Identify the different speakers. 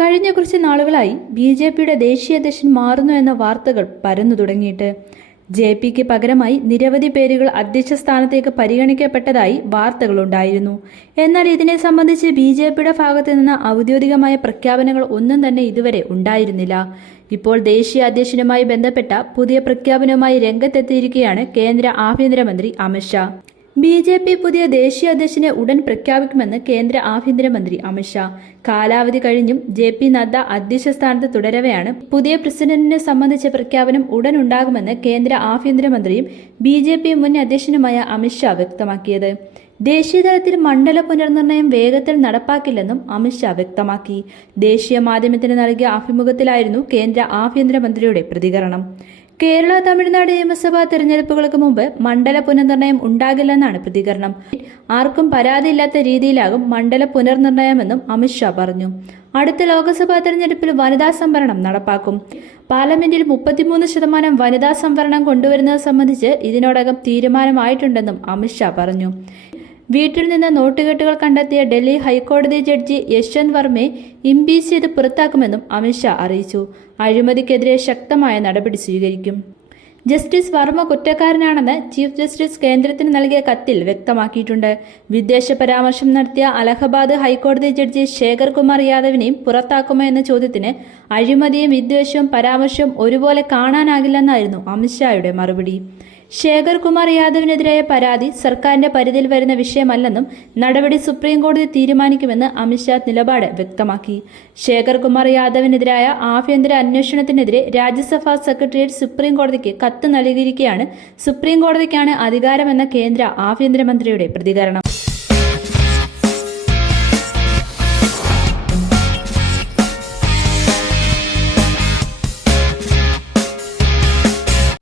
Speaker 1: കഴിഞ്ഞ കുറച്ച് നാളുകളായി ബി ജെ പിയുടെ ദേശീയ അധ്യക്ഷൻ മാറുന്നു എന്ന വാർത്തകൾ പരന്നു തുടങ്ങിയിട്ട്. ജെ പിക്ക് പകരമായി നിരവധി പേരുകൾ അധ്യക്ഷ സ്ഥാനത്തേക്ക് പരിഗണിക്കപ്പെട്ടതായി വാർത്തകളുണ്ടായിരുന്നു എന്നാൽ ഇതിനെ സംബന്ധിച്ച് ബി ജെ പിയുടെ ഭാഗത്തു നിന്ന് ഔദ്യോഗികമായ പ്രഖ്യാപനങ്ങൾ ഒന്നും തന്നെ ഇതുവരെ ഉണ്ടായിരുന്നില്ല. ഇപ്പോൾ ദേശീയ അധ്യക്ഷനുമായി ബന്ധപ്പെട്ട പുതിയ പ്രഖ്യാപനവുമായി രംഗത്തെത്തിയിരിക്കുകയാണ് കേന്ദ്ര ആഭ്യന്തരമന്ത്രി അമിത്ഷാ. ബി ജെ പി പുതിയ ദേശീയ അധ്യക്ഷനെ ഉടൻ പ്രഖ്യാപിക്കുമെന്ന് കേന്ദ്ര ആഭ്യന്തരമന്ത്രി അമിത്ഷാ കാലാവധി കഴിഞ്ഞും ജെ പി നദ്ദ അധ്യക്ഷ സ്ഥാനത്ത് തുടരവെയാണ്. പുതിയ പ്രസിഡന്റിനെ സംബന്ധിച്ച പ്രഖ്യാപനം ഉടൻ ഉണ്ടാകുമെന്ന് കേന്ദ്ര ആഭ്യന്തരമന്ത്രിയും ബി ജെ പി മുൻ അധ്യക്ഷനുമായ അമിത്ഷാ വ്യക്തമാക്കിയത്. ദേശീയതലത്തിൽ മണ്ഡല പുനർനിർണയം വേഗത്തിൽ നടപ്പാക്കില്ലെന്നും അമിത്ഷാ വ്യക്തമാക്കി. ദേശീയ മാധ്യമത്തിന് നൽകിയ അഭിമുഖത്തിലായിരുന്നു കേന്ദ്ര ആഭ്യന്തരമന്ത്രിയുടെ പ്രതികരണം. കേരള തമിഴ്നാട് നിയമസഭാ തെരഞ്ഞെടുപ്പുകൾക്ക് മുമ്പ് മണ്ഡല പുനർനിർണയം ഉണ്ടാകില്ലെന്നാണ് പ്രതികരണം. ആർക്കും പരാതിയില്ലാത്ത രീതിയിലാകും മണ്ഡല പുനർനിർണയമെന്നും അമിത്ഷാ പറഞ്ഞു. അടുത്ത ലോക്സഭാ തെരഞ്ഞെടുപ്പിൽ വനിതാ സംവരണം നടപ്പാക്കും. പാർലമെന്റിൽ മുപ്പത്തിമൂന്ന് ശതമാനം വനിതാ സംവരണം കൊണ്ടുവരുന്നത് സംബന്ധിച്ച് ഇതിനോടകം തീരുമാനമായിട്ടുണ്ടെന്നും അമിത്ഷാ പറഞ്ഞു. വീട്ടിൽ നിന്ന് നോട്ടുകെട്ടുകൾ കണ്ടെത്തിയ ഡൽഹി ഹൈക്കോടതി ജഡ്ജി യശ്വന്ത് വർമ്മയെ ഇംപീച്ച് ചെയ്ത് പുറത്താക്കുമെന്നും അമിത്ഷാ അറിയിച്ചു. അഴിമതിക്കെതിരെ ശക്തമായ നടപടി സ്വീകരിക്കും. ജസ്റ്റിസ് വർമ്മ കുറ്റക്കാരനാണെന്ന് ചീഫ് ജസ്റ്റിസ് കേന്ദ്രത്തിന് നൽകിയ കത്തിൽ വ്യക്തമാക്കിയിട്ടുണ്ട്. വിദേശ പരാമർശം നടത്തിയ അലഹബാദ് ഹൈക്കോടതി ജഡ്ജി ശേഖർ കുമാർ യാദവിനെയും പുറത്താക്കുമോ എന്ന ചോദ്യത്തിന് അഴിമതിയും വിദ്വേഷവും പരാമർശവും ഒരുപോലെ കാണാനാകില്ലെന്നായിരുന്നു അമിത്ഷായുടെ മറുപടി. ശേഖർ കുമാർ യാദവിനെതിരായ പരാതി സർക്കാരിന്റെ പരിധിയിൽ വരുന്ന വിഷയമല്ലെന്നും നടപടി സുപ്രീം കോടതി തീരുമാനിക്കുമെന്ന് അമിത്ഷാ നിലപാട് വ്യക്തമാക്കി. ശേഖർ കുമാർ യാദവിനെതിരായ ആഭ്യന്തര അന്വേഷണത്തിനെതിരെ രാജ്യസഭാ സെക്രട്ടേറിയറ്റ് സുപ്രീം കോടതിക്ക് കത്ത് നൽകിയിരിക്കെയാണ്. സുപ്രീം കോടതിക്കാണ് അധികാരമെന്ന കേന്ദ്ര ആഭ്യന്തരമന്ത്രിയുടെ പ്രതികരണം.